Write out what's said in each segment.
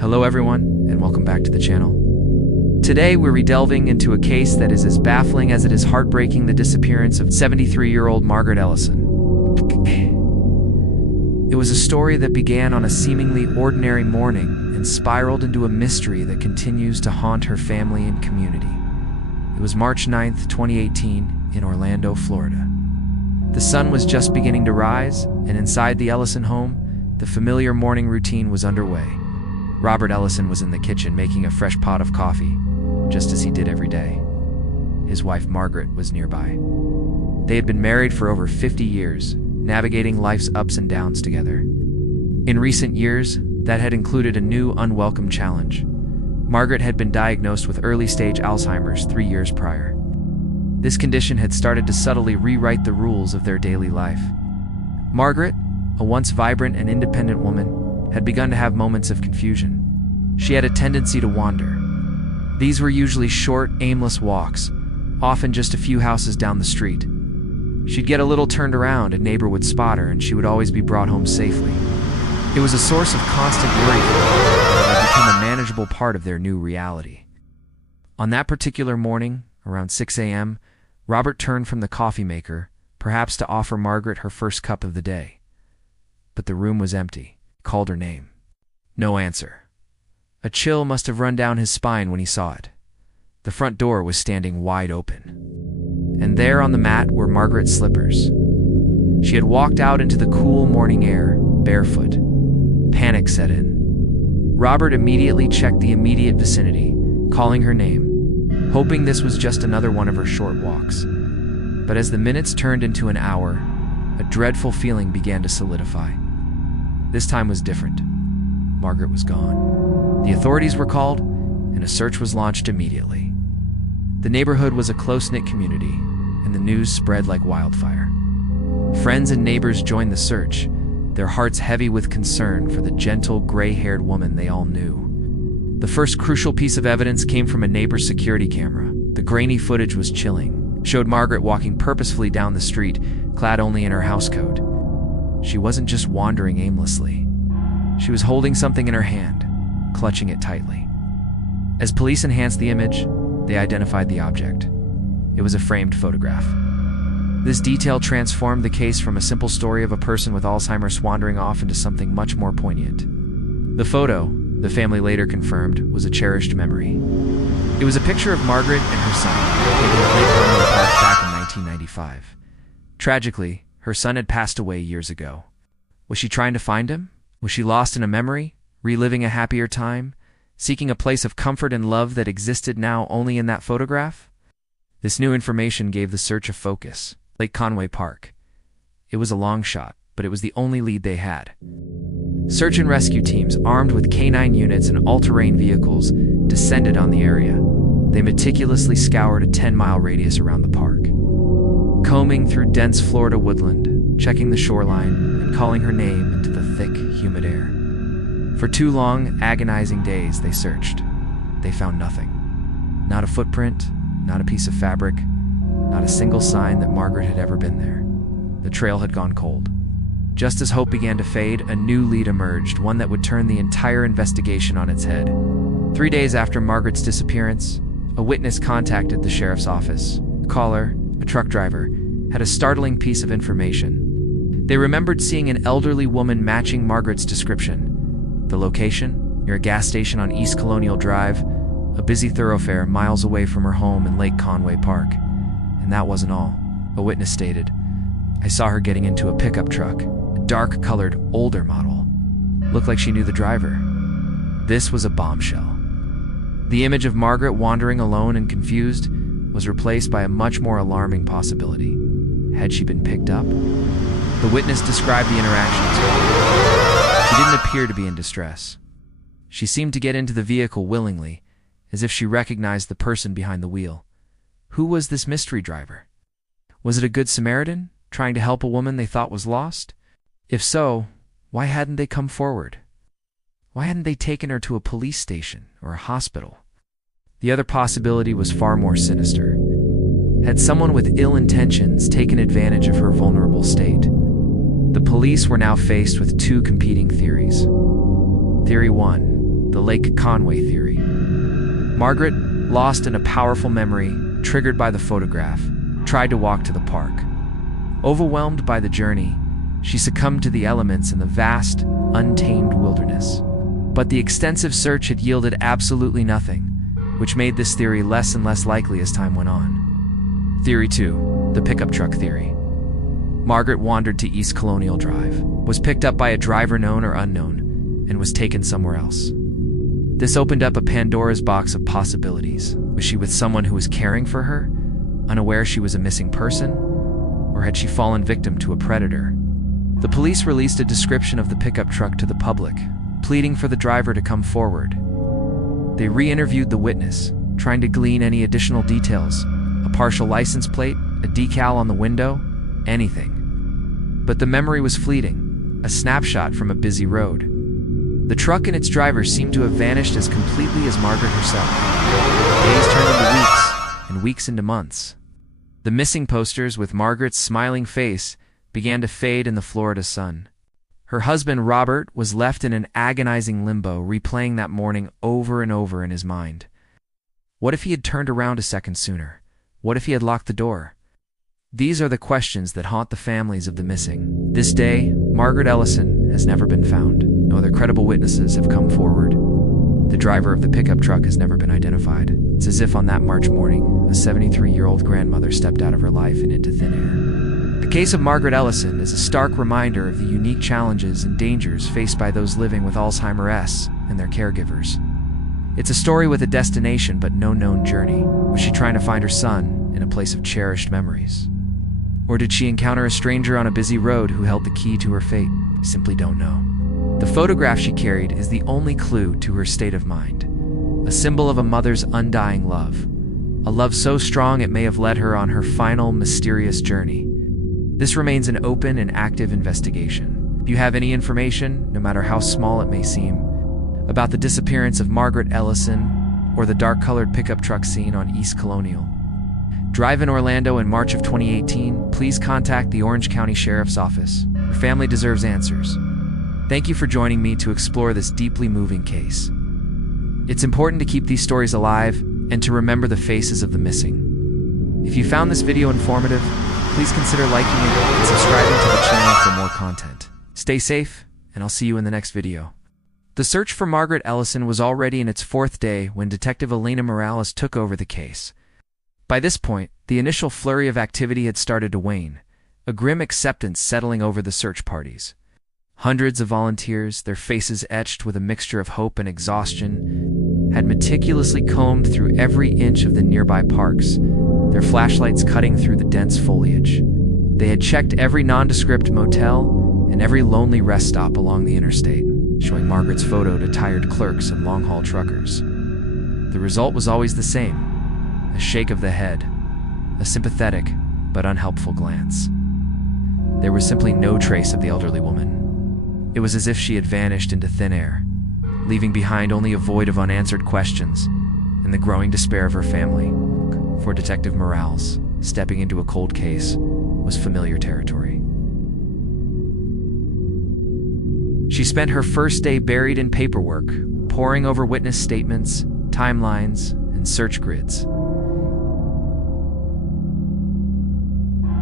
Hello everyone, and welcome back to the channel. Today we're redelving into a case that is as baffling as it is heartbreaking: the disappearance of 73-year-old Margaret Ellison. It was a story that began on a seemingly ordinary morning and spiraled into a mystery that continues to haunt her family and community. It was March 9th, 2018, in Orlando, Florida. The sun was just beginning to rise, and inside the Ellison home, the familiar morning routine was underway. Robert Ellison was in the kitchen making a fresh pot of coffee, just as he did every day. His wife Margaret was nearby. They had been married for over 50 years, navigating life's ups and downs together. In recent years, that had included a new, unwelcome challenge. Margaret had been diagnosed with early-stage Alzheimer's 3 years prior. This condition had started to subtly rewrite the rules of their daily life. Margaret, a once vibrant and independent woman, had begun to have moments of confusion. She had a tendency to wander. These were usually short, aimless walks, often just a few houses down the street. She'd get a little turned around, a neighbor would spot her, and she would always be brought home safely. It was a source of constant worry for them that had become a manageable part of their new reality. On that particular morning, around 6 a.m., Robert turned from the coffee maker, perhaps to offer Margaret her first cup of the day. But the room was empty. He called her name. No answer. A chill must have run down his spine when he saw it. The front door was standing wide open. And there on the mat were Margaret's slippers. She had walked out into the cool morning air, barefoot. Panic set in. Robert immediately checked the immediate vicinity, calling her name, hoping this was just another one of her short walks. But as the minutes turned into an hour, a dreadful feeling began to solidify. This time was different. Margaret was gone. The authorities were called, and a search was launched immediately. The neighborhood was a close-knit community, and the news spread like wildfire. Friends and neighbors joined the search, their hearts heavy with concern for the gentle, gray-haired woman they all knew. The first crucial piece of evidence came from a neighbor's security camera. The grainy footage was chilling. It showed Margaret walking purposefully down the street, clad only in her housecoat. She wasn't just wandering aimlessly. She was holding something in her hand, clutching it tightly. As police enhanced the image, they identified the object. It was a framed photograph. This detail transformed the case from a simple story of a person with Alzheimer's wandering off into something much more poignant. The photo, the family later confirmed, was a cherished memory. It was a picture of Margaret and her son, taken at Lake Conway Park back in 1995. Tragically, her son had passed away years ago. Was she trying to find him? Was she lost in a memory, reliving a happier time, seeking a place of comfort and love that existed now only in that photograph? This new information gave the search a focus. Lake Conway Park. It was a long shot, but it was the only lead they had. Search and rescue teams, armed with canine units and all-terrain vehicles, descended on the area. They meticulously scoured a 10-mile radius around the park, combing through dense Florida woodland, checking the shoreline, and calling her name into the thick, humid air. For 2 long, agonizing days they searched. They found nothing. Not a footprint, not a piece of fabric, not a single sign that Margaret had ever been there. The trail had gone cold. Just as hope began to fade, a new lead emerged, one that would turn the entire investigation on its head. 3 days after Margaret's disappearance, a witness contacted the sheriff's office. A caller, a truck driver, had a startling piece of information. They remembered seeing an elderly woman matching Margaret's description. The location? Near a gas station on East Colonial Drive, a busy thoroughfare miles away from her home in Lake Conway Park. And that wasn't all. A witness stated, "I saw her getting into a pickup truck, a dark-colored, older model. Looked like she knew the driver." This was a bombshell. The image of Margaret wandering alone and confused was replaced by a much more alarming possibility. Had she been picked up? The witness described the interaction as calm. She didn't appear to be in distress. She seemed to get into the vehicle willingly, as if she recognized the person behind the wheel. Who was this mystery driver? Was it a good Samaritan, trying to help a woman they thought was lost? If so, why hadn't they come forward? Why hadn't they taken her to a police station or a hospital? The other possibility was far more sinister. Had someone with ill intentions taken advantage of her vulnerable state? The police were now faced with 2 competing theories. Theory 1. the Lake Conway theory. Margaret, lost in a powerful memory triggered by the photograph, tried to walk to the park. Overwhelmed by the journey, she succumbed to the elements in the vast, untamed wilderness. But the extensive search had yielded absolutely nothing, which made this theory less and less likely as time went on. Theory 2, the pickup truck theory. Margaret wandered to East Colonial Drive, was picked up by a driver known or unknown, and was taken somewhere else. This opened up a Pandora's box of possibilities. Was she with someone who was caring for her, unaware she was a missing person, or had she fallen victim to a predator? The police released a description of the pickup truck to the public, pleading for the driver to come forward. They re-interviewed the witness, trying to glean any additional details, a partial license plate, a decal on the window, anything. But the memory was fleeting, a snapshot from a busy road. The truck and its driver seemed to have vanished as completely as Margaret herself. Days turned into weeks, and weeks into months. The missing posters with Margaret's smiling face began to fade in the Florida sun. Her husband, Robert, was left in an agonizing limbo, replaying that morning over and over in his mind. What if he had turned around a second sooner? What if he had locked the door? These are the questions that haunt the families of the missing. This day, Margaret Ellison has never been found. No other credible witnesses have come forward. The driver of the pickup truck has never been identified. It's as if on that March morning, a 73-year-old grandmother stepped out of her life and into thin air. The case of Margaret Ellison is a stark reminder of the unique challenges and dangers faced by those living with Alzheimer's and their caregivers. It's a story with a destination but no known journey. Was she trying to find her son in a place of cherished memories? Or did she encounter a stranger on a busy road who held the key to her fate? We simply don't know. The photograph she carried is the only clue to her state of mind, a symbol of a mother's undying love, a love so strong it may have led her on her final mysterious journey. This remains an open and active investigation. If you have any information, no matter how small it may seem, about the disappearance of Margaret Ellison or the dark-colored pickup truck seen on East Colonial Drive in Orlando in March of 2018, please contact the Orange County Sheriff's Office. Your family deserves answers. Thank you for joining me to explore this deeply moving case. It's important to keep these stories alive and to remember the faces of the missing. If you found this video informative, please consider liking it and subscribing to the channel for more content. Stay safe, and I'll see you in the next video. The search for Margaret Ellison was already in its fourth day when Detective Elena Morales took over the case. By this point, the initial flurry of activity had started to wane, a grim acceptance settling over the search parties. Hundreds of volunteers, their faces etched with a mixture of hope and exhaustion, had meticulously combed through every inch of the nearby parks, their flashlights cutting through the dense foliage. They had checked every nondescript motel and every lonely rest stop along the interstate, showing Margaret's photo to tired clerks and long-haul truckers. The result was always the same. A shake of the head, a sympathetic but unhelpful glance. There was simply no trace of the elderly woman. It was as if she had vanished into thin air, leaving behind only a void of unanswered questions and the growing despair of her family. For Detective Morales, stepping into a cold case was familiar territory. She spent her first day buried in paperwork, poring over witness statements, timelines, and search grids.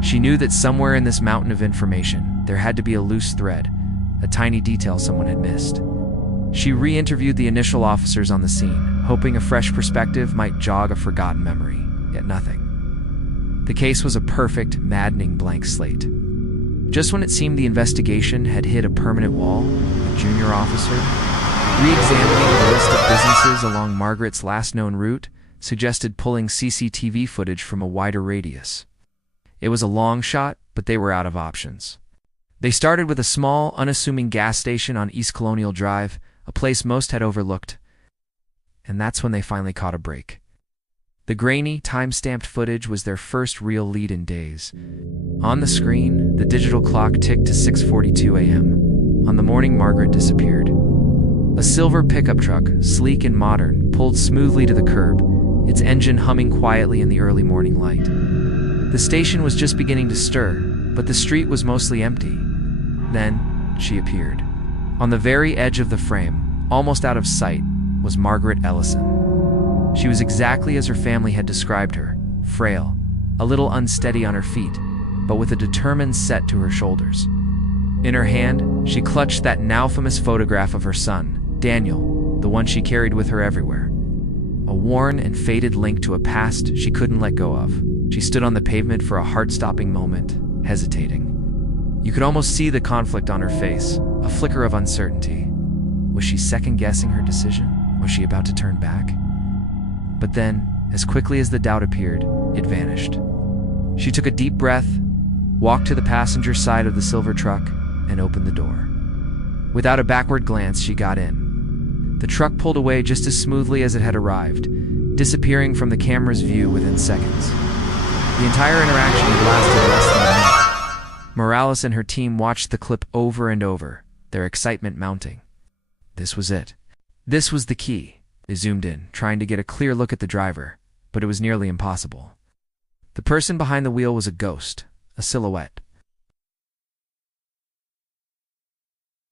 She knew that somewhere in this mountain of information, there had to be a loose thread, a tiny detail someone had missed. She re-interviewed the initial officers on the scene, hoping a fresh perspective might jog a forgotten memory, yet nothing. The case was a perfect, maddening blank slate. Just when it seemed the investigation had hit a permanent wall, a junior officer, re-examining the list of businesses along Margaret's last known route, suggested pulling CCTV footage from a wider radius. It was a long shot, but they were out of options. They started with a small, unassuming gas station on East Colonial Drive, a place most had overlooked. And that's when they finally caught a break. The grainy, time-stamped footage was their first real lead in days. On the screen, the digital clock ticked to 6:42 a.m. on the morning Margaret disappeared. A silver pickup truck, sleek and modern, pulled smoothly to the curb, its engine humming quietly in the early morning light. The station was just beginning to stir, but the street was mostly empty. Then, she appeared. On the very edge of the frame, almost out of sight, was Margaret Ellison. She was exactly as her family had described her, frail, a little unsteady on her feet, but with a determined set to her shoulders. In her hand, she clutched that now famous photograph of her son, Daniel, the one she carried with her everywhere. A worn and faded link to a past she couldn't let go of. She stood on the pavement for a heart-stopping moment, hesitating. You could almost see the conflict on her face, a flicker of uncertainty. Was she second-guessing her decision? Was she about to turn back? But then, as quickly as the doubt appeared, it vanished. She took a deep breath, walked to the passenger side of the silver truck, and opened the door. Without a backward glance, she got in. The truck pulled away just as smoothly as it had arrived, disappearing from the camera's view within seconds. The entire interaction had lasted less than a minute. Morales and her team watched the clip over and over, their excitement mounting. This was it. This was the key. They zoomed in, trying to get a clear look at the driver, but it was nearly impossible. The person behind the wheel was a ghost, a silhouette.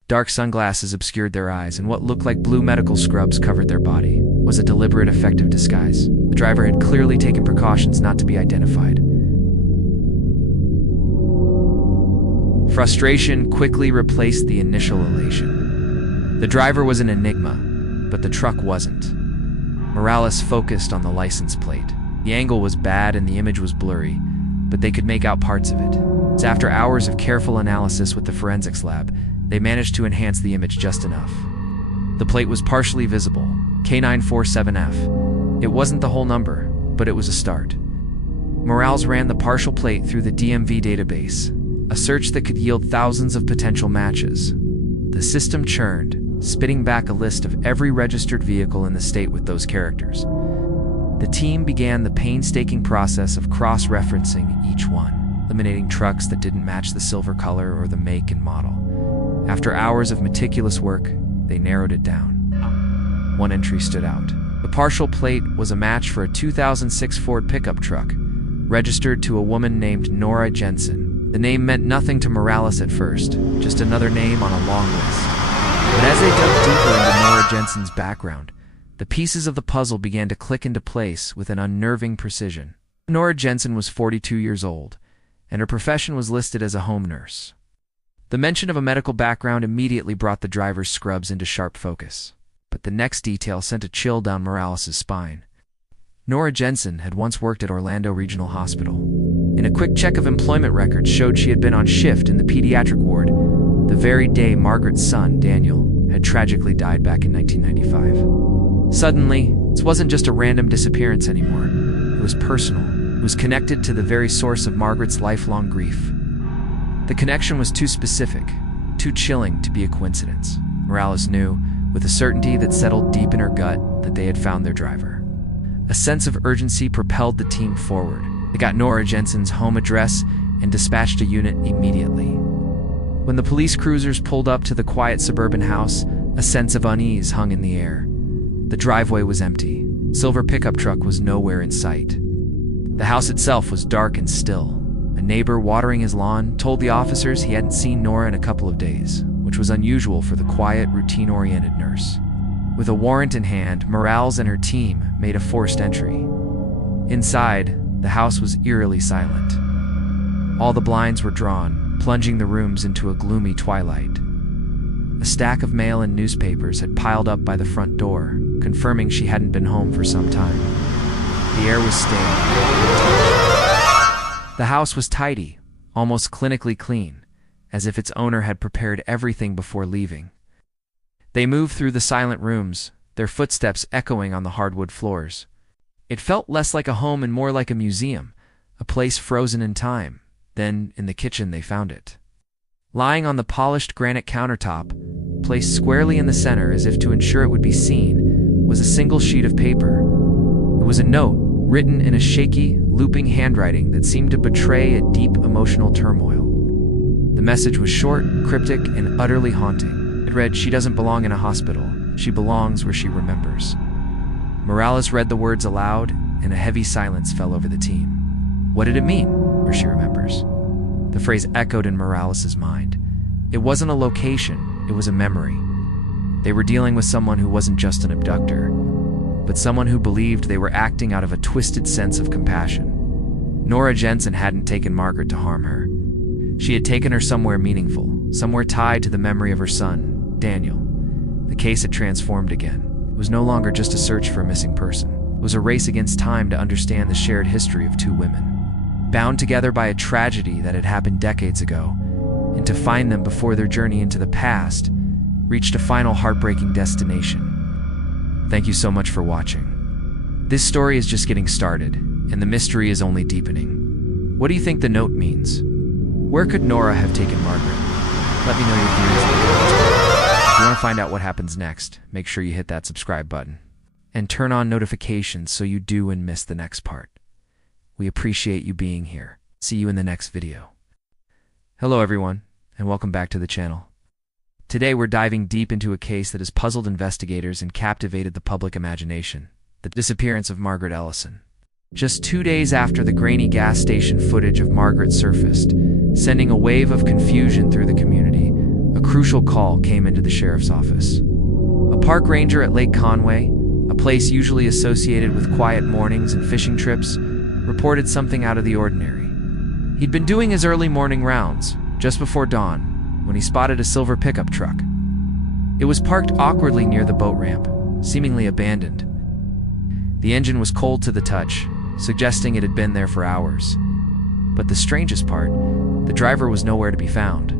Dark sunglasses obscured their eyes, and what looked like blue medical scrubs covered their body. It was a deliberate, effective disguise. The driver had clearly taken precautions not to be identified. Frustration quickly replaced the initial elation. The driver was an enigma, but the truck wasn't. Morales focused on the license plate. The angle was bad and the image was blurry, but they could make out parts of it. It's after hours of careful analysis with the forensics lab, they managed to enhance the image just enough. The plate was partially visible, K947F. It wasn't the whole number, but it was a start. Morales ran the partial plate through the DMV database, a search that could yield thousands of potential matches. The system churned, spitting back a list of every registered vehicle in the state with those characters. The team began the painstaking process of cross-referencing each one, eliminating trucks that didn't match the silver color or the make and model. After hours of meticulous work, they narrowed it down. One entry stood out. The partial plate was a match for a 2006 Ford pickup truck, registered to a woman named Nora Jensen. The name meant nothing to Morales at first, just another name on a long list. But as they dug deeper into Nora Jensen's background, the pieces of the puzzle began to click into place with an unnerving precision. Nora Jensen was 42 years old, and her profession was listed as a home nurse. The mention of a medical background immediately brought the driver's scrubs into sharp focus. But the next detail sent a chill down Morales' spine. Nora Jensen had once worked at Orlando Regional Hospital. And a quick check of employment records showed she had been on shift in the pediatric ward the very day Margaret's son, Daniel, had tragically died back in 1995. Suddenly, this wasn't just a random disappearance anymore. It was personal. It was connected to the very source of Margaret's lifelong grief. The connection was too specific, too chilling to be a coincidence. Morales knew, with a certainty that settled deep in her gut, that they had found their driver. A sense of urgency propelled the team forward. They got Nora Jensen's home address and dispatched a unit immediately. When the police cruisers pulled up to the quiet suburban house, a sense of unease hung in the air. The driveway was empty. Silver pickup truck was nowhere in sight. The house itself was dark and still. A neighbor watering his lawn told the officers he hadn't seen Nora in a couple of days, which was unusual for the quiet, routine-oriented nurse. With a warrant in hand, Morales and her team made a forced entry. Inside, the house was eerily silent. All the blinds were drawn, plunging the rooms into a gloomy twilight. A stack of mail and newspapers had piled up by the front door, confirming she hadn't been home for some time. The air was stale. The house was tidy, almost clinically clean, as if its owner had prepared everything before leaving. They moved through the silent rooms, their footsteps echoing on the hardwood floors. It felt less like a home and more like a museum, a place frozen in time. Then, in the kitchen, they found it. Lying on the polished granite countertop, placed squarely in the center as if to ensure it would be seen, was a single sheet of paper. It was a note, written in a shaky, looping handwriting that seemed to betray a deep emotional turmoil. The message was short, cryptic, and utterly haunting. It read, "She doesn't belong in a hospital. She belongs where she remembers." Morales read the words aloud, and a heavy silence fell over the team. What did it mean, where she remembers? The phrase echoed in Morales' mind. It wasn't a location, it was a memory. They were dealing with someone who wasn't just an abductor, but someone who believed they were acting out of a twisted sense of compassion. Nora Jensen hadn't taken Margaret to harm her. She had taken her somewhere meaningful, somewhere tied to the memory of her son, Daniel. The case had transformed again. It was no longer just a search for a missing person. It was a race against time to understand the shared history of two women, bound together by a tragedy that had happened decades ago, and to find them before their journey into the past reached a final heartbreaking destination. Thank you so much for watching. This story is just getting started, and the mystery is only deepening. What do you think the note means? Where could Nora have taken Margaret? Let me know your theories in the comments below. If you want to find out what happens next, make sure you hit that subscribe button and turn on notifications so you don't miss the next part. We appreciate you being here. See you in the next video. Hello everyone, and welcome back to the channel. Today we're diving deep into a case that has puzzled investigators and captivated the public imagination: the disappearance of Margaret Ellison. Just 2 days after the grainy gas station footage of Margaret surfaced, sending a wave of confusion through the community, a crucial call came into the sheriff's office. A park ranger at Lake Conway, a place usually associated with quiet mornings and fishing trips, reported something out of the ordinary. He'd been doing his early morning rounds, just before dawn, when he spotted a silver pickup truck. It was parked awkwardly near the boat ramp, seemingly abandoned. The engine was cold to the touch, suggesting it had been there for hours. But the strangest part, the driver was nowhere to be found.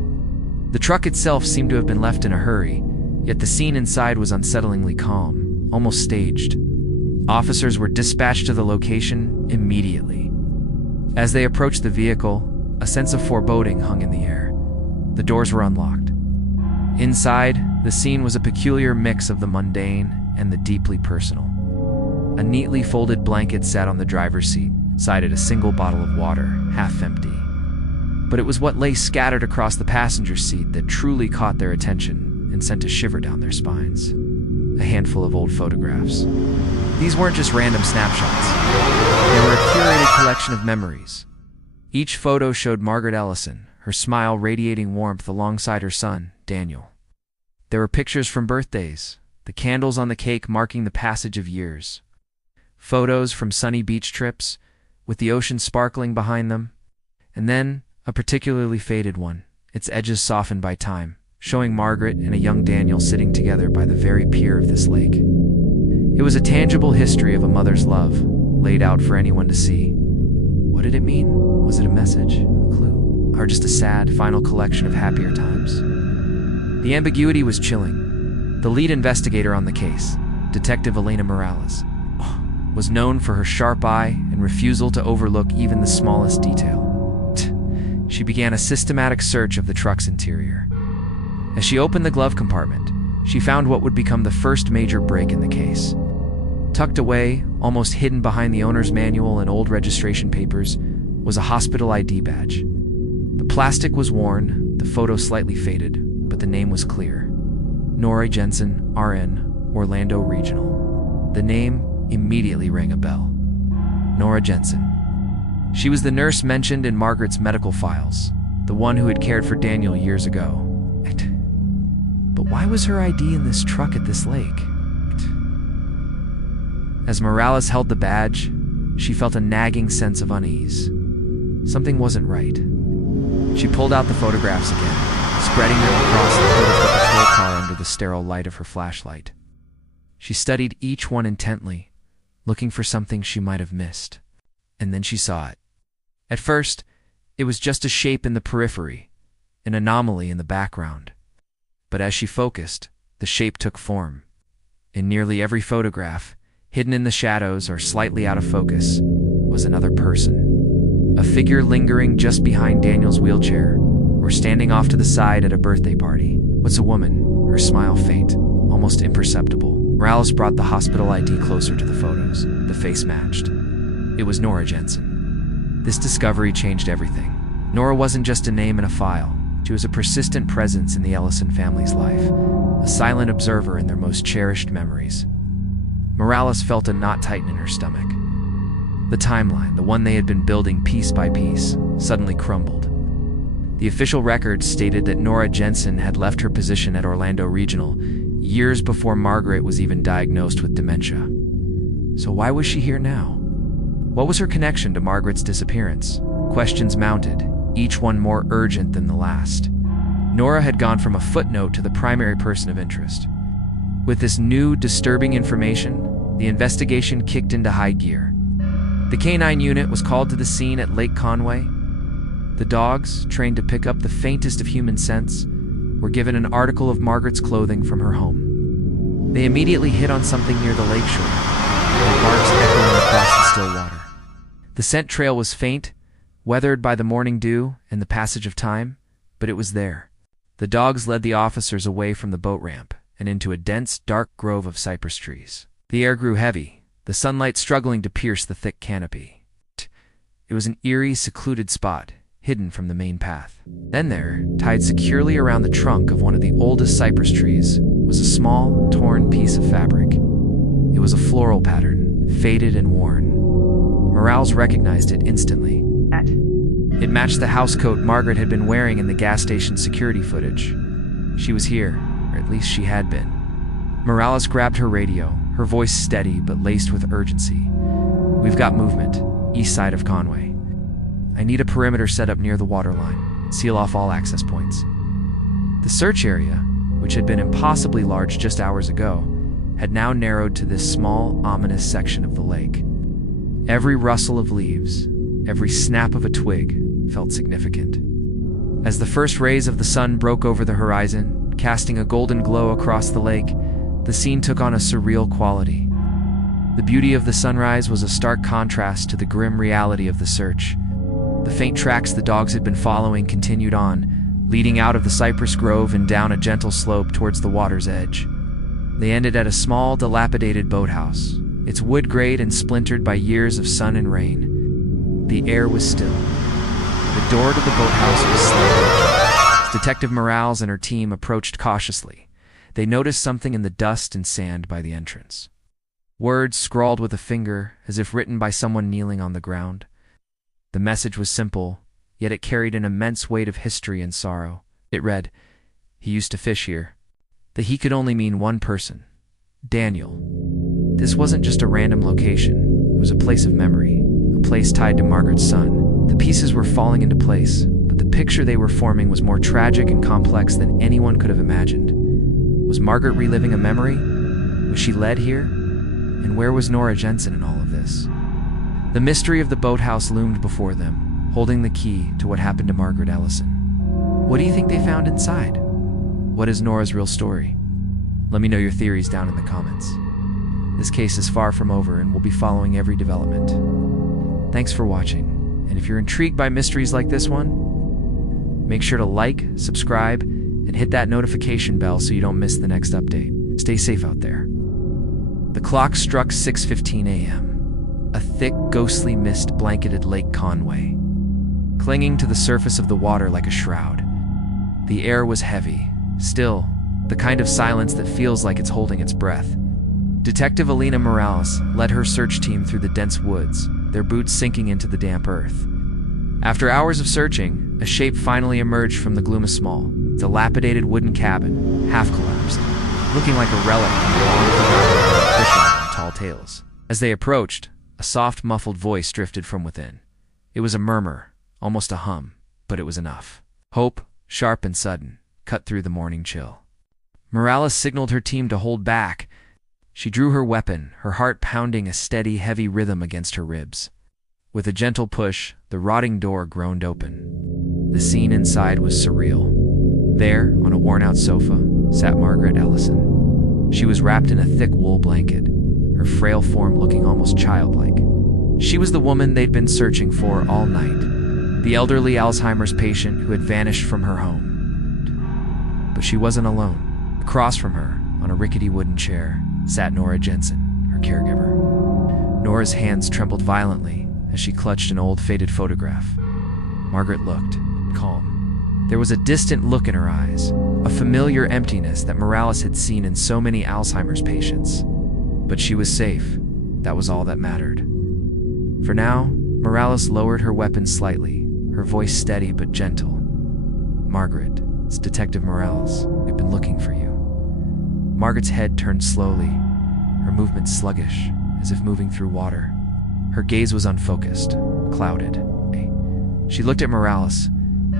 The truck itself seemed to have been left in a hurry, yet the scene inside was unsettlingly calm, almost staged. Officers were dispatched to the location immediately. As they approached the vehicle, a sense of foreboding hung in the air. The doors were unlocked. Inside, the scene was a peculiar mix of the mundane and the deeply personal. A neatly folded blanket sat on the driver's seat, beside a single bottle of water, half empty. But it was what lay scattered across the passenger seat that truly caught their attention and sent a shiver down their spines. A handful of old photographs. These weren't just random snapshots. They were a curated collection of memories. Each photo showed Margaret Ellison, her smile radiating warmth alongside her son, Daniel. There were pictures from birthdays, the candles on the cake marking the passage of years. Photos from sunny beach trips, with the ocean sparkling behind them. And then, a particularly faded one, its edges softened by time, showing Margaret and a young Daniel sitting together by the very pier of this lake. It was a tangible history of a mother's love, laid out for anyone to see. What did it mean? Was it a message, a clue, or just a sad, final collection of happier times? The ambiguity was chilling. The lead investigator on the case, Detective Elena Morales, was known for her sharp eye and refusal to overlook even the smallest detail. She began a systematic search of the truck's interior. As she opened the glove compartment, she found what would become the first major break in the case. Tucked away, almost hidden behind the owner's manual and old registration papers, was a hospital ID badge. The plastic was worn, the photo slightly faded, but the name was clear. Nora Jensen, RN, Orlando Regional. The name immediately rang a bell. Nora Jensen. She was the nurse mentioned in Margaret's medical files, the one who had cared for Daniel years ago. But why was her ID in this truck at this lake? As Morales held the badge, she felt a nagging sense of unease. Something wasn't right. She pulled out the photographs again, spreading them across the hood of the patrol car under the sterile light of her flashlight. She studied each one intently, looking for something she might have missed. And then she saw it. At first, it was just a shape in the periphery, an anomaly in the background. But as she focused, the shape took form. In nearly every photograph, hidden in the shadows or slightly out of focus, was another person. A figure lingering just behind Daniel's wheelchair, or standing off to the side at a birthday party. Was a woman, her smile faint, almost imperceptible. Morales brought the hospital ID closer to the photos. The face matched. It was Nora Jensen. This discovery changed everything. Nora wasn't just a name in a file. She was a persistent presence in the Ellison family's life, a silent observer in their most cherished memories. Morales felt a knot tighten in her stomach. The timeline, the one they had been building piece by piece, suddenly crumbled. The official records stated that Nora Jensen had left her position at Orlando Regional years before Margaret was even diagnosed with dementia. So why was she here now? What was her connection to Margaret's disappearance? Questions mounted, each one more urgent than the last. Nora had gone from a footnote to the primary person of interest. With this new, disturbing information, the investigation kicked into high gear. The K-9 unit was called to the scene at Lake Conway. The dogs, trained to pick up the faintest of human scents, were given an article of Margaret's clothing from her home. They immediately hit on something near the lakeshore, their barks echoing across the still water. The scent trail was faint, weathered by the morning dew and the passage of time, but it was there. The dogs led the officers away from the boat ramp and into a dense, dark grove of cypress trees. The air grew heavy, the sunlight struggling to pierce the thick canopy. It was an eerie, secluded spot, hidden from the main path. Then there, tied securely around the trunk of one of the oldest cypress trees, was a small, torn piece of fabric. It was a floral pattern, faded and worn. Morales recognized it instantly. It matched the housecoat Margaret had been wearing in the gas station security footage. She was here, or at least she had been. Morales grabbed her radio, her voice steady but laced with urgency. "We've got movement, east side of Conway. I need a perimeter set up near the waterline. Seal off all access points." The search area, which had been impossibly large just hours ago, had now narrowed to this small, ominous section of the lake. Every rustle of leaves, every snap of a twig, felt significant. As the first rays of the sun broke over the horizon, casting a golden glow across the lake, the scene took on a surreal quality. The beauty of the sunrise was a stark contrast to the grim reality of the search. The faint tracks the dogs had been following continued on, leading out of the cypress grove and down a gentle slope towards the water's edge. They ended at a small, dilapidated boathouse, its wood grayed and splintered by years of sun and rain. The air was still. The door to the boathouse was slightly ajar. As Detective Morales and her team approached cautiously, they noticed something in the dust and sand by the entrance. Words scrawled with a finger, as if written by someone kneeling on the ground. The message was simple, yet it carried an immense weight of history and sorrow. It read, "He used to fish here." The "he" could only mean one person, Daniel. This wasn't just a random location. It was a place of memory, a place tied to Margaret's son. The pieces were falling into place, but the picture they were forming was more tragic and complex than anyone could have imagined. Was Margaret reliving a memory? Was she led here? And where was Nora Jensen in all of this? The mystery of the boathouse loomed before them, holding the key to what happened to Margaret Ellison. What do you think they found inside? What is Nora's real story? Let me know your theories down in the comments. This case is far from over, and we'll be following every development. Thanks for watching, and if you're intrigued by mysteries like this one, make sure to like, subscribe, and hit that notification bell so you don't miss the next update. Stay safe out there. The clock struck 6:15 a.m. A thick, ghostly mist blanketed Lake Conway, clinging to the surface of the water like a shroud. The air was heavy, still, the kind of silence that feels like it's holding its breath. Detective Alina Morales led her search team through the dense woods, their boots sinking into the damp earth. After hours of searching, a shape finally emerged from the gloom. A small, dilapidated wooden cabin, half collapsed, looking like a relic from the long-forgotten fishermen and tall tales. As they approached, a soft, muffled voice drifted from within. It was a murmur, almost a hum, but it was enough. Hope, sharp and sudden, cut through the morning chill. Morales signaled her team to hold back. She drew her weapon, her heart pounding a steady, heavy rhythm against her ribs. With a gentle push, the rotting door groaned open. The scene inside was surreal. There, on a worn-out sofa, sat Margaret Ellison. She was wrapped in a thick wool blanket, her frail form looking almost childlike. She was the woman they'd been searching for all night, the elderly Alzheimer's patient who had vanished from her home. But she wasn't alone. Across from her, on a rickety wooden chair, sat Nora Jensen, her caregiver. Nora's hands trembled violently as she clutched an old, faded photograph. Margaret looked, calm. There was a distant look in her eyes, a familiar emptiness that Morales had seen in so many Alzheimer's patients. But she was safe. That was all that mattered. For now, Morales lowered her weapon slightly, her voice steady but gentle. "Margaret, it's Detective Morales. We've been looking for you." Margaret's head turned slowly, her movement sluggish, as if moving through water. Her gaze was unfocused, clouded. She looked at Morales,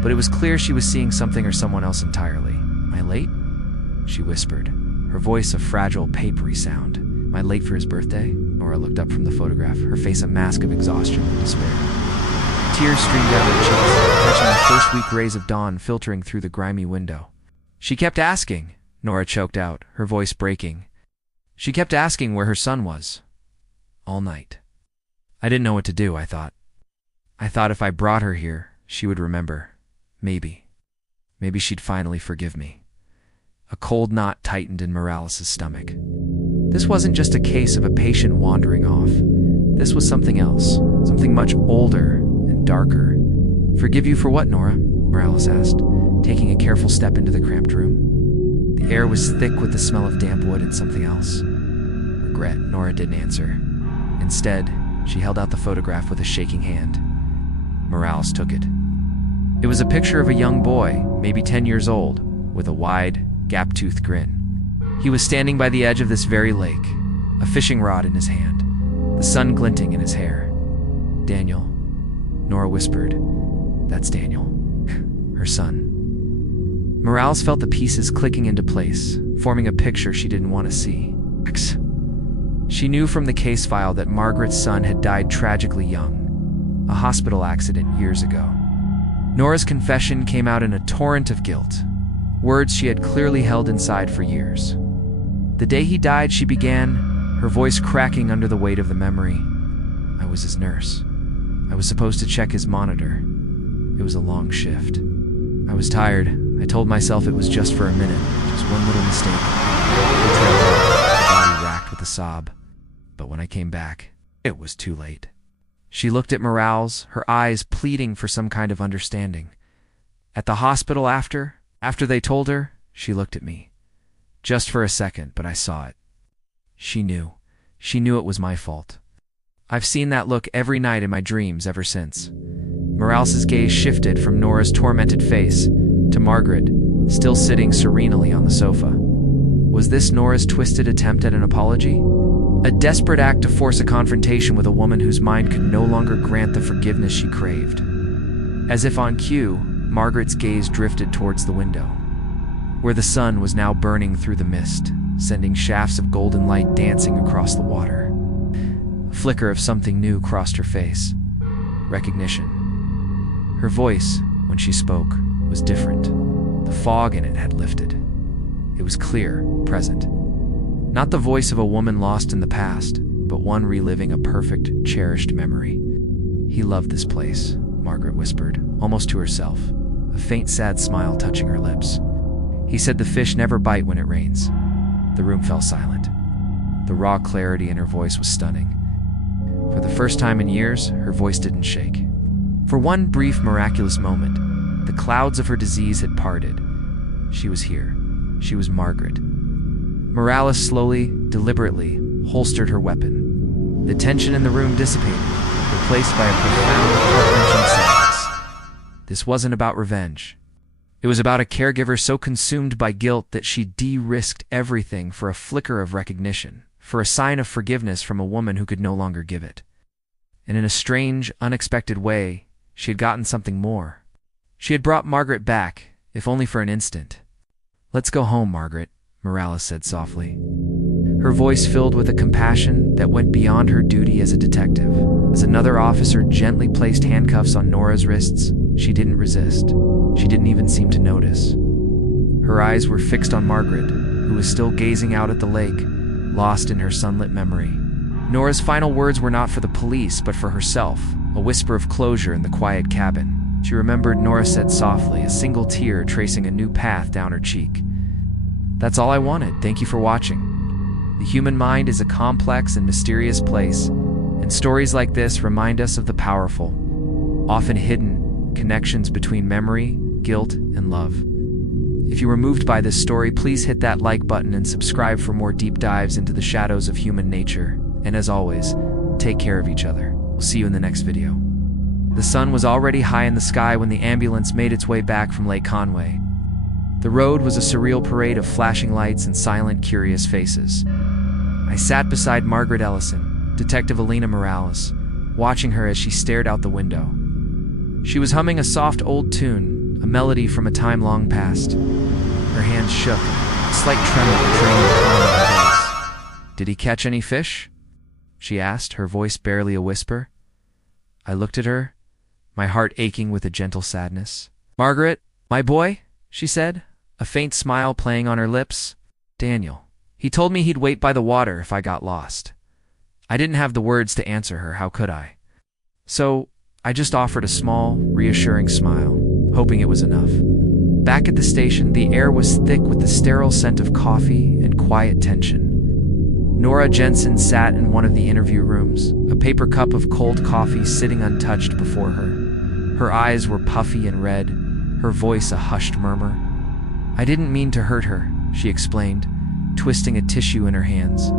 but it was clear she was seeing something or someone else entirely. "Am I late?" she whispered, her voice a fragile, papery sound. "Am I late for his birthday?" Nora looked up from the photograph, her face a mask of exhaustion and despair. Tears streamed down her cheeks, catching the first weak rays of dawn filtering through the grimy window. "She kept asking," Nora choked out, her voice breaking. "She kept asking where her son was. All night. I didn't know what to do, I thought. I thought if I brought her here, she would remember. Maybe. Maybe she'd finally forgive me." A cold knot tightened in Morales' stomach. This wasn't just a case of a patient wandering off. This was something else, something much older and darker. "Forgive you for what, Nora?" Morales asked, taking a careful step into the cramped room. The air was thick with the smell of damp wood and something else. "Regret," Nora didn't answer. Instead, she held out the photograph with a shaking hand. Morales took it. It was a picture of a young boy, maybe 10 years old, with a wide, gap-toothed grin. He was standing by the edge of this very lake, a fishing rod in his hand, the sun glinting in his hair. "Daniel," Nora whispered. "That's Daniel, her son." Morales felt the pieces clicking into place, forming a picture she didn't want to see. She knew from the case file that Margaret's son had died tragically young, a hospital accident years ago. Nora's confession came out in a torrent of guilt, words she had clearly held inside for years. "The day he died," she began, her voice cracking under the weight of the memory. "I was his nurse. I was supposed to check his monitor. It was a long shift. I was tired. I told myself it was just for a minute, just one little mistake." He trailed off, her body racked with a sob. But when I came back, it was too late. She looked at Morales, her eyes pleading for some kind of understanding. At the hospital after they told her, she looked at me. Just for a second, but I saw it. She knew. She knew it was my fault. I've seen that look every night in my dreams ever since. Morales' gaze shifted from Nora's tormented face to Margaret, still sitting serenely on the sofa. Was this Nora's twisted attempt at an apology? A desperate act to force a confrontation with a woman whose mind could no longer grant the forgiveness she craved. As if on cue, Margaret's gaze drifted towards the window, where the sun was now burning through the mist, sending shafts of golden light dancing across the water. A flicker of something new crossed her face. Recognition. Her voice, when she spoke, was different. The fog in it had lifted. It was clear, present. Not the voice of a woman lost in the past, but one reliving a perfect, cherished memory. "He loved this place," Margaret whispered, almost to herself, a faint sad smile touching her lips. "He said the fish never bite when it rains." The room fell silent. The raw clarity in her voice was stunning. For the first time in years, her voice didn't shake. For one brief, miraculous moment, the clouds of her disease had parted. She was here. She was Margaret. Morales slowly, deliberately, holstered her weapon. The tension in the room dissipated, replaced by a profound, heart-wrenching sadness. This wasn't about revenge. It was about a caregiver so consumed by guilt that she de-risked everything for a flicker of recognition, for a sign of forgiveness from a woman who could no longer give it. And in a strange, unexpected way, she had gotten something more. She had brought Margaret back, if only for an instant. "Let's go home, Margaret," Morales said softly. Her voice filled with a compassion that went beyond her duty as a detective. As another officer gently placed handcuffs on Nora's wrists, she didn't resist. She didn't even seem to notice. Her eyes were fixed on Margaret, who was still gazing out at the lake, lost in her sunlit memory. Nora's final words were not for the police, but for herself, a whisper of closure in the quiet cabin. She remembered Nora said softly, a single tear tracing a new path down her cheek. "That's all I wanted. Thank you for watching." The human mind is a complex and mysterious place, and stories like this remind us of the powerful, often hidden, connections between memory, guilt, and love. If you were moved by this story, please hit that like button and subscribe for more deep dives into the shadows of human nature. And as always, take care of each other. We'll see you in the next video. The sun was already high in the sky when the ambulance made its way back from Lake Conway. The road was a surreal parade of flashing lights and silent, curious faces. I sat beside Margaret Ellison, Detective Elena Morales, watching her as she stared out the window. She was humming a soft old tune, a melody from a time long past. Her hands shook, a slight tremor betraying the calm of her voice. "Did he catch any fish?" she asked, her voice barely a whisper. I looked at her, my heart aching with a gentle sadness. "Margaret, my boy," she said, a faint smile playing on her lips. "Daniel. He told me he'd wait by the water if I got lost." I didn't have the words to answer her, how could I? So I just offered a small, reassuring smile, hoping it was enough. Back at the station, the air was thick with the sterile scent of coffee and quiet tension. Nora Jensen sat in one of the interview rooms, a paper cup of cold coffee sitting untouched before her. Her eyes were puffy and red, her voice a hushed murmur. "I didn't mean to hurt her," she explained, twisting a tissue in her hands.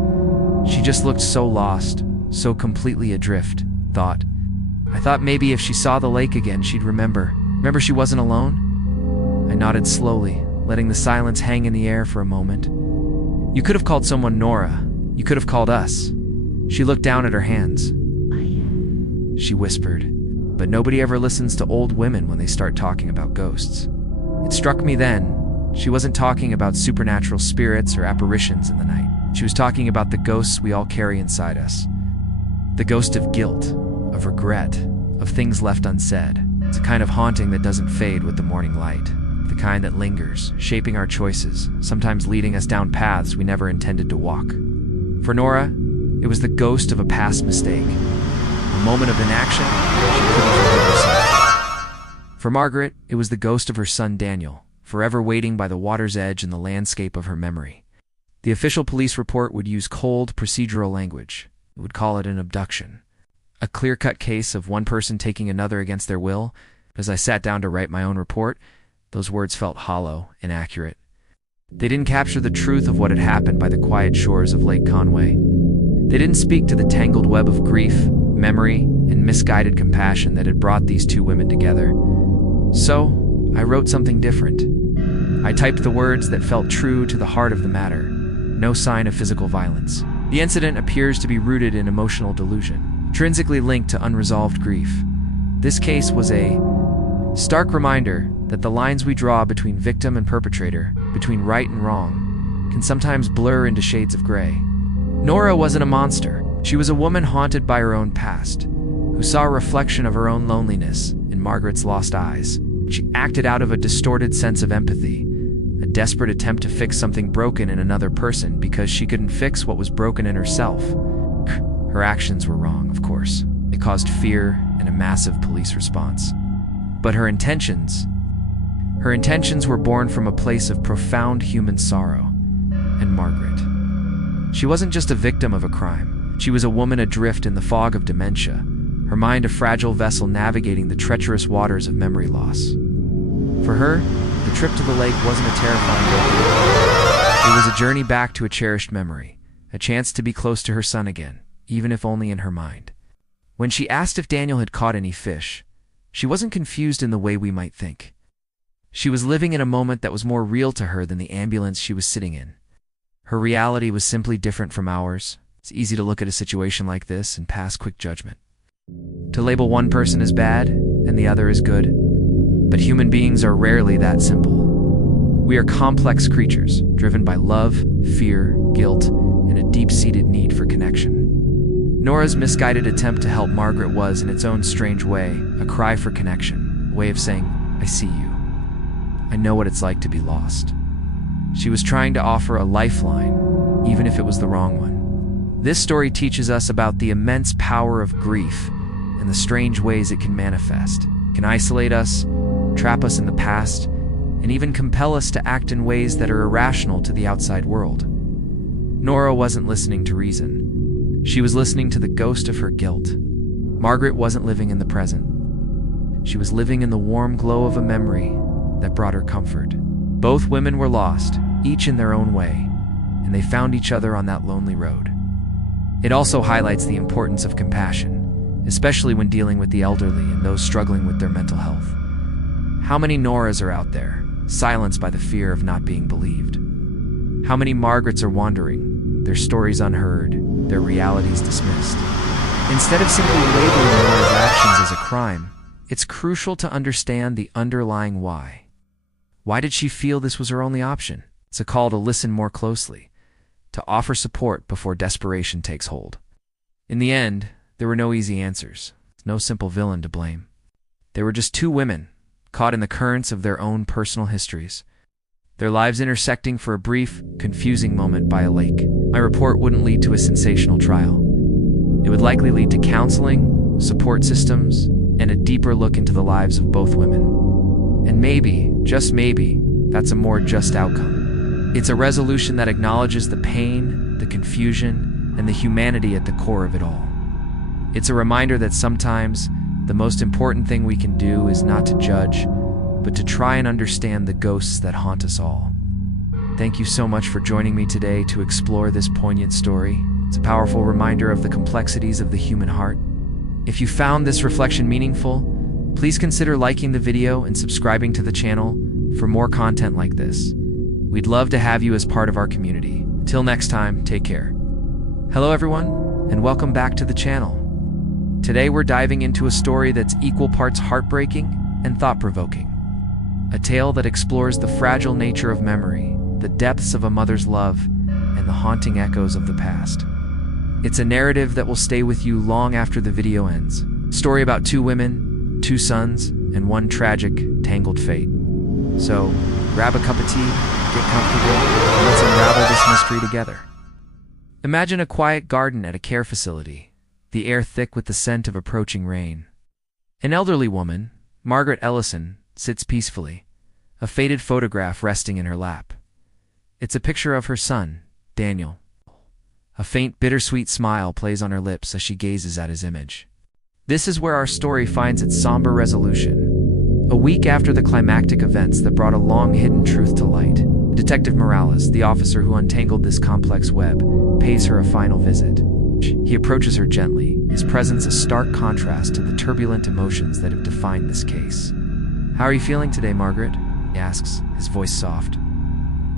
She just looked so lost, so completely adrift, I thought maybe if she saw the lake again, she'd remember. Remember she wasn't alone? I nodded slowly, letting the silence hang in the air for a moment. "You could have called someone Nora. You could have called us." She looked down at her hands. She whispered, "But nobody ever listens to old women when they start talking about ghosts." It struck me then, she wasn't talking about supernatural spirits or apparitions in the night. She was talking about the ghosts we all carry inside us. The ghost of guilt, of regret, of things left unsaid. It's a kind of haunting that doesn't fade with the morning light. The kind that lingers, shaping our choices, sometimes leading us down paths we never intended to walk. For Nora, it was the ghost of a past mistake. A moment of inaction she couldn't forgive herself. For Margaret, it was the ghost of her son Daniel, forever waiting by the water's edge in the landscape of her memory. The official police report would use cold, procedural language. It would call it an abduction. A clear-cut case of one person taking another against their will. As I sat down to write my own report, those words felt hollow, inaccurate. They didn't capture the truth of what had happened by the quiet shores of Lake Conway. They didn't speak to the tangled web of grief, memory, and misguided compassion that had brought these two women together. So, I wrote something different. I typed the words that felt true to the heart of the matter. No sign of physical violence. The incident appears to be rooted in emotional delusion, intrinsically linked to unresolved grief. This case was a stark reminder that the lines we draw between victim and perpetrator, between right and wrong, can sometimes blur into shades of gray. Nora wasn't a monster. She was a woman haunted by her own past, who saw a reflection of her own loneliness in Margaret's lost eyes. She acted out of a distorted sense of empathy, a desperate attempt to fix something broken in another person because she couldn't fix what was broken in herself. Her actions were wrong, of course. They caused fear and a massive police response. But her intentions were born from a place of profound human sorrow. And Margaret, she wasn't just a victim of a crime. She was a woman adrift in the fog of dementia, her mind a fragile vessel navigating the treacherous waters of memory loss. For her, the trip to the lake wasn't a terrifying ordeal. It was a journey back to a cherished memory, a chance to be close to her son again, even if only in her mind. When she asked if Daniel had caught any fish, she wasn't confused in the way we might think. She was living in a moment that was more real to her than the ambulance she was sitting in. Her reality was simply different from ours. It's easy to look at a situation like this and pass quick judgment. To label one person as bad and the other as good. But human beings are rarely that simple. We are complex creatures, driven by love, fear, guilt, and a deep-seated need for connection. Nora's misguided attempt to help Margaret was, in its own strange way, a cry for connection, a way of saying, "I see you. I know what it's like to be lost." She was trying to offer a lifeline, even if it was the wrong one. This story teaches us about the immense power of grief and the strange ways it can manifest. It can isolate us, trap us in the past, and even compel us to act in ways that are irrational to the outside world. Nora wasn't listening to reason. She was listening to the ghost of her guilt. Margaret wasn't living in the present. She was living in the warm glow of a memory that brought her comfort. Both women were lost, each in their own way, and they found each other on that lonely road. It also highlights the importance of compassion, especially when dealing with the elderly and those struggling with their mental health. How many Noras are out there, silenced by the fear of not being believed. How many Margarets are wandering, their stories unheard, their realities dismissed? Instead of simply labeling Nora's actions as a crime, it's crucial to understand the underlying why. Why did she feel this was her only option? It's a call to listen more closely, to offer support before desperation takes hold. In the end, there were no easy answers, no simple villain to blame. They were just two women, caught in the currents of their own personal histories, their lives intersecting for a brief, confusing moment by a lake. My report wouldn't lead to a sensational trial. It would likely lead to counseling, support systems, and a deeper look into the lives of both women. And maybe, just maybe, that's a more just outcome. It's a resolution that acknowledges the pain, the confusion, and the humanity at the core of it all. It's a reminder that sometimes the most important thing we can do is not to judge, but to try and understand the ghosts that haunt us all. Thank you so much for joining me today to explore this poignant story. It's a powerful reminder of the complexities of the human heart. If you found this reflection meaningful, please consider liking the video and subscribing to the channel for more content like this. We'd love to have you as part of our community. Till next time, take care. Hello everyone, and welcome back to the channel. Today we're diving into a story that's equal parts heartbreaking and thought-provoking. A tale that explores the fragile nature of memory, the depths of a mother's love, and the haunting echoes of the past. It's a narrative that will stay with you long after the video ends. A story about two women, two sons, and one tragic, tangled fate. So, grab a cup of tea, get comfortable, and let's unravel this mystery together. Imagine a quiet garden at a care facility, the air thick with the scent of approaching rain. An elderly woman, Margaret Ellison, sits peacefully, a faded photograph resting in her lap. It's a picture of her son, Daniel. A faint, bittersweet smile plays on her lips as she gazes at his image. This is where our story finds its somber resolution. A week after the climactic events that brought a long-hidden truth to light, Detective Morales, the officer who untangled this complex web, pays her a final visit. He approaches her gently, his presence a stark contrast to the turbulent emotions that have defined this case. "How are you feeling today, Margaret?" he asks, his voice soft.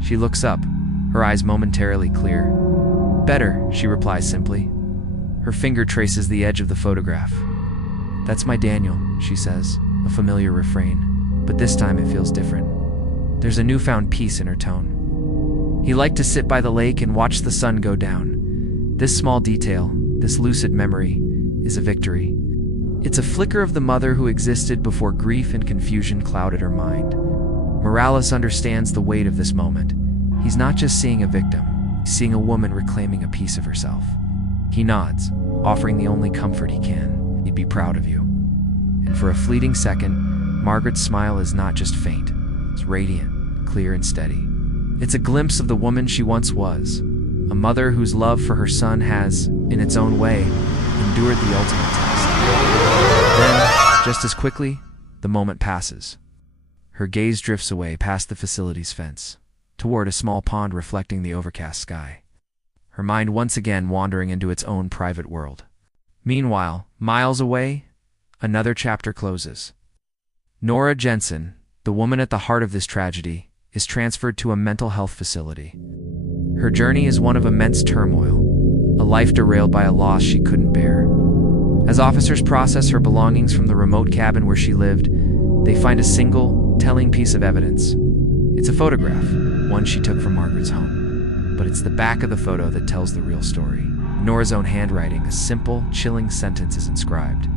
She looks up, her eyes momentarily clear. "Better," she replies simply. Her finger traces the edge of the photograph. "That's my Daniel," she says, a familiar refrain, but this time it feels different. There's a newfound peace in her tone. He liked to sit by the lake and watch the sun go down. This small detail, this lucid memory, is a victory. It's a flicker of the mother who existed before grief and confusion clouded her mind. Morales understands the weight of this moment. He's not just seeing a victim, he's seeing a woman reclaiming a piece of herself. He nods, offering the only comfort he can. "He'd be proud of you." And for a fleeting second, Margaret's smile is not just faint. It's radiant, clear and steady. It's a glimpse of the woman she once was, a mother whose love for her son has, in its own way, endured the ultimate test. Then, just as quickly, the moment passes. Her gaze drifts away past the facility's fence, toward a small pond reflecting the overcast sky. Her mind once again wandering into its own private world. Meanwhile, miles away, another chapter closes. Nora Jensen, the woman at the heart of this tragedy, is transferred to a mental health facility. Her journey is one of immense turmoil, a life derailed by a loss she couldn't bear. As officers process her belongings from the remote cabin where she lived, they find a single, telling piece of evidence. It's a photograph, one she took from Margaret's home. But it's the back of the photo that tells the real story. In Nora's own handwriting, a simple, chilling sentence is inscribed.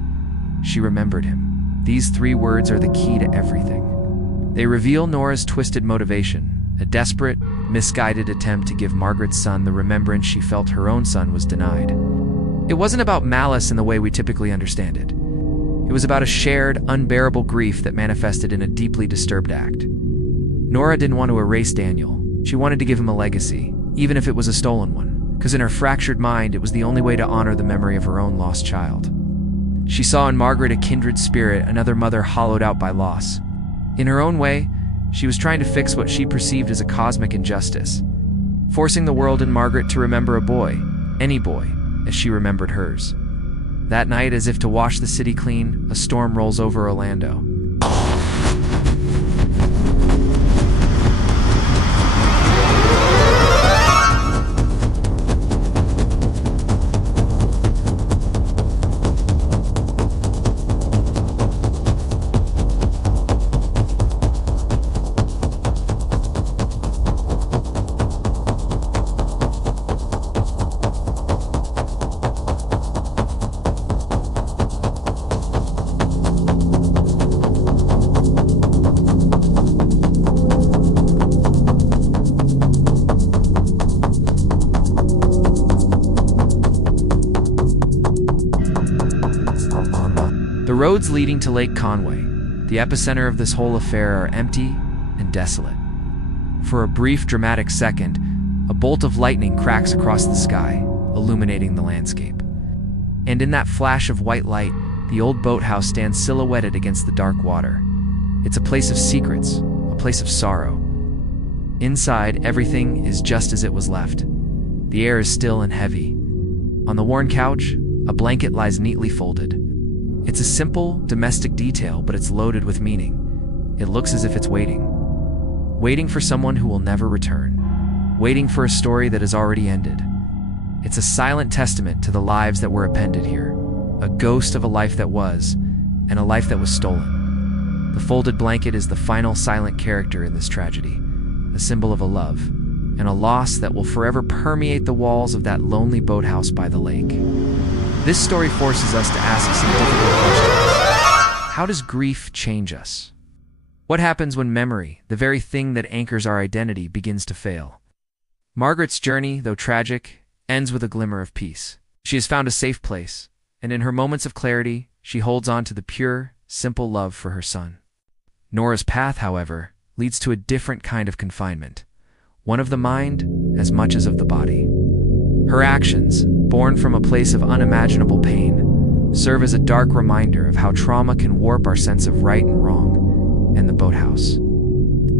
She remembered him. These 3 words are the key to everything. They reveal Nora's twisted motivation, a desperate, misguided attempt to give Margaret's son the remembrance she felt her own son was denied. It wasn't about malice in the way we typically understand it. It was about a shared, unbearable grief that manifested in a deeply disturbed act. Nora didn't want to erase Daniel. She wanted to give him a legacy, even if it was a stolen one, because in her fractured mind, it was the only way to honor the memory of her own lost child. She saw in Margaret a kindred spirit, another mother hollowed out by loss. In her own way, she was trying to fix what she perceived as a cosmic injustice, forcing the world and Margaret to remember a boy, any boy, as she remembered hers. That night, as if to wash the city clean, a storm rolls over Orlando. roads leading to Lake Conway, the epicenter of this whole affair, are empty and desolate. For a brief, dramatic second, a bolt of lightning cracks across the sky, illuminating the landscape. And in that flash of white light, the old boathouse stands silhouetted against the dark water. It's a place of secrets, a place of sorrow. Inside, everything is just as it was left. The air is still and heavy. On the worn couch, a blanket lies neatly folded. It's a simple, domestic detail, but it's loaded with meaning. It looks as if it's waiting. Waiting for someone who will never return. Waiting for a story that has already ended. It's a silent testament to the lives that were appended here. A ghost of a life that was, and a life that was stolen. The folded blanket is the final silent character in this tragedy, a symbol of a love, and a loss that will forever permeate the walls of that lonely boathouse by the lake. This story forces us to ask some difficult questions. How does grief change us? What happens when memory, the very thing that anchors our identity, begins to fail? Margaret's journey, though tragic, ends with a glimmer of peace. She has found a safe place, and in her moments of clarity, she holds on to the pure, simple love for her son. Nora's path, however, leads to a different kind of confinement, one of the mind as much as of the body. Her actions, born from a place of unimaginable pain, serve as a dark reminder of how trauma can warp our sense of right and wrong. And the boathouse.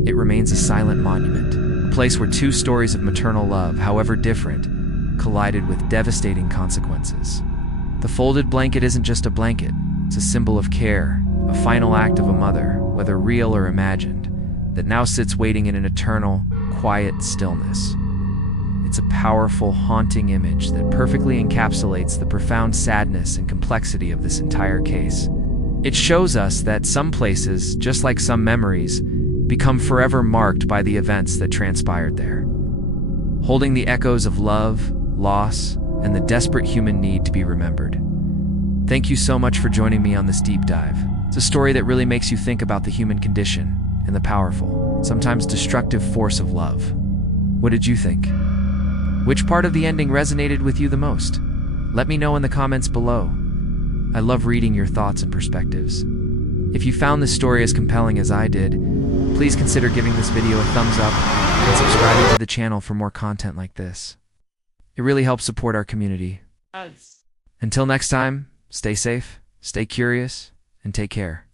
It remains a silent monument, a place where two stories of maternal love, however different, collided with devastating consequences. The folded blanket isn't just a blanket, it's a symbol of care, a final act of a mother, whether real or imagined, that now sits waiting in an eternal, quiet stillness. It's a powerful, haunting image that perfectly encapsulates the profound sadness and complexity of this entire case. It shows us that some places, just like some memories, become forever marked by the events that transpired there, holding the echoes of love, loss, and the desperate human need to be remembered. Thank you so much for joining me on this deep dive. It's a story that really makes you think about the human condition and the powerful, sometimes destructive force of love. What did you think? Which part of the ending resonated with you the most? Let me know in the comments below. I love reading your thoughts and perspectives. If you found this story as compelling as I did, please consider giving this video a thumbs up and subscribing to the channel for more content like this. It really helps support our community. Until next time, stay safe, stay curious, and take care.